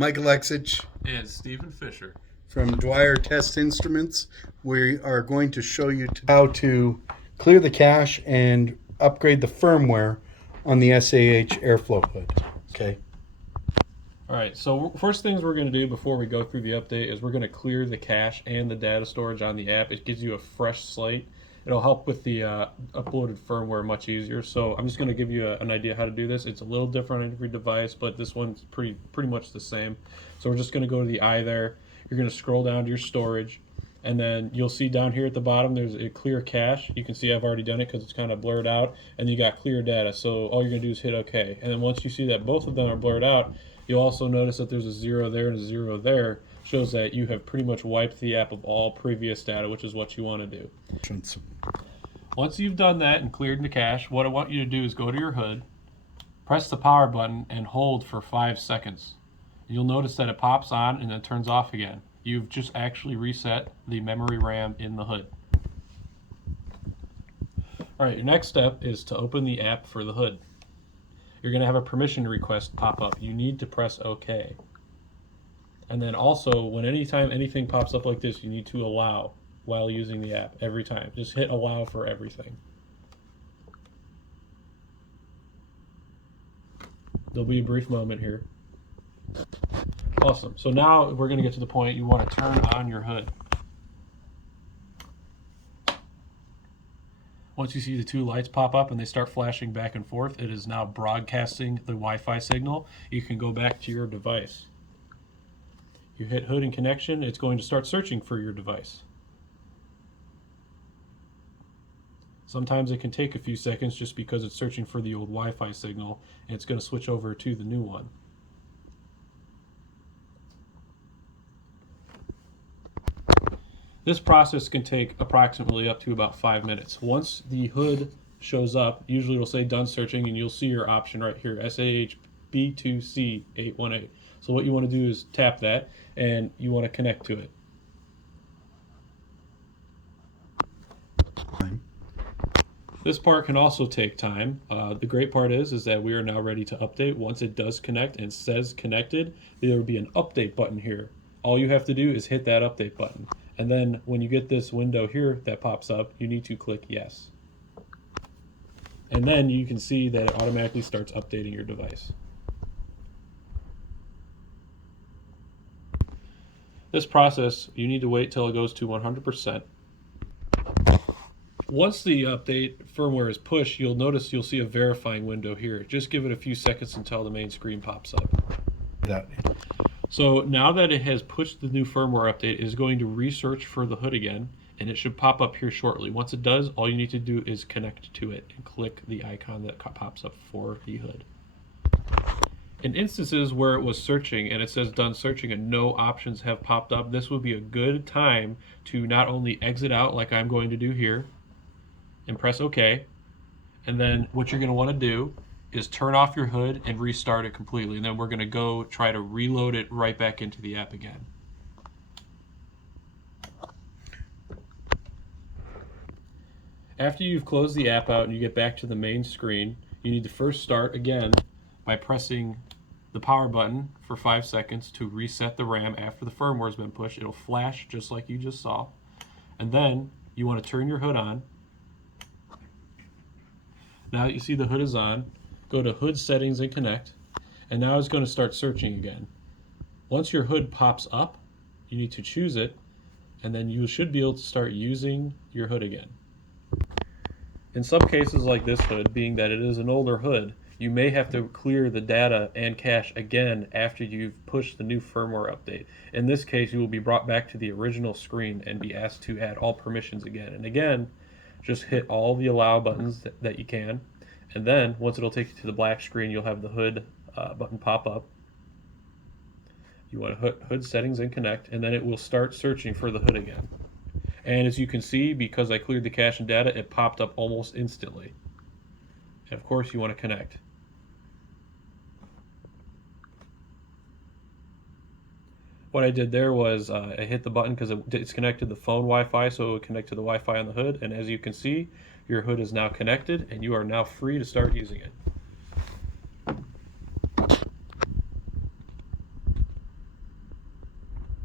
Mike Alexich And Stephen Fisher. from Dwyer Test Instruments. We are going to show you how to clear the cache and upgrade the firmware on the SAH airflow hood. Okay. All right, so first things we're going to do before we go through the update is we're going to clear the cache and the data storage on the app. It gives you a fresh slate. It'll help with the uploaded firmware much easier. So I'm just going to give you an idea how to do this. It's a little different on every device, but this one's pretty much the same. So we're just going to go to the eye there. You're going to scroll down to your storage, and then you'll see down here at the bottom there's a clear cache. You can see I've already done it because it's kind of blurred out, and you got clear data. So all you're going to do is hit OK. And then once you see that both of them are blurred out, you'll also notice that there's a 0 there and a 0 there. Shows that you have pretty much wiped the app of all previous data, which is what you want to do. Once you've done that and cleared the cache, what I want you to do is go to your hood, press the power button, and hold for 5 seconds. You'll notice that it pops on and then turns off again. You've just actually reset the memory RAM in the hood. All right, your next step is to open the app for the hood. You're going to have a permission request pop up. You need to press OK. And then also, when anytime anything pops up like this, you need to allow while using the app every time. Just hit allow for everything. There'll be a brief moment here. Awesome. So now we're going to get to the point you want to turn on your hood. Once you see the two lights pop up and they start flashing back and forth, it is now broadcasting the Wi-Fi signal. You can go back to your device. You hit hood and connection, it's going to start searching for your device. Sometimes it can take a few seconds just because it's searching for the old Wi-Fi signal, and it's going to switch over to the new one. This process can take approximately up to about 5 minutes. Once the hood shows up, usually it'll say done searching, and you'll see your option right here, SAH B2C818. So what you want to do is tap that, and you want to connect to it. This part can also take time. The great part is that we are now ready to update. Once it does connect and says connected, there will be an update button here. All you have to do is hit that update button. And then when you get this window here that pops up, you need to click yes. And then you can see that it automatically starts updating your device. This process, you need to wait till it goes to 100%. Once the update firmware is pushed, you'll notice you'll see a verifying window here. Just give it a few seconds until the main screen pops up. So now that it has pushed the new firmware update, it is going to research for the hood again, and it should pop up here shortly. Once it does, all you need to do is connect to it and click the icon that pops up for the hood. In instances where it was searching and it says done searching and no options have popped up, this would be a good time to not only exit out like I'm going to do here and press OK, and then what you're going to want to do is turn off your hood and restart it completely, and then we're going to go try to reload it right back into the app again. After you've closed the app out and you get back to the main screen, you need to first start again by pressing the power button for 5 seconds to reset the RAM after the firmware has been pushed. It'll flash just like you just saw. And then you want to turn your hood on. Now that you see the hood is on, go to hood settings and connect. And now it's going to start searching again. Once your hood pops up, you need to choose it, and then you should be able to start using your hood again. In some cases like this hood, being that it is an older hood, you may have to clear the data and cache again after you've pushed the new firmware update. In this case, you will be brought back to the original screen and be asked to add all permissions again. And again, just hit all the allow buttons that you can. And then once it'll take you to the black screen, you'll have the hood button pop up. You want to hood settings and connect, and then it will start searching for the hood again. And as you can see, because I cleared the cache and data, it popped up almost instantly. And of course, you want to connect. What I did there was I hit the button because it's connected to the phone Wi-Fi, so it would connect to the Wi-Fi on the hood. And as you can see, your hood is now connected, and you are now free to start using it.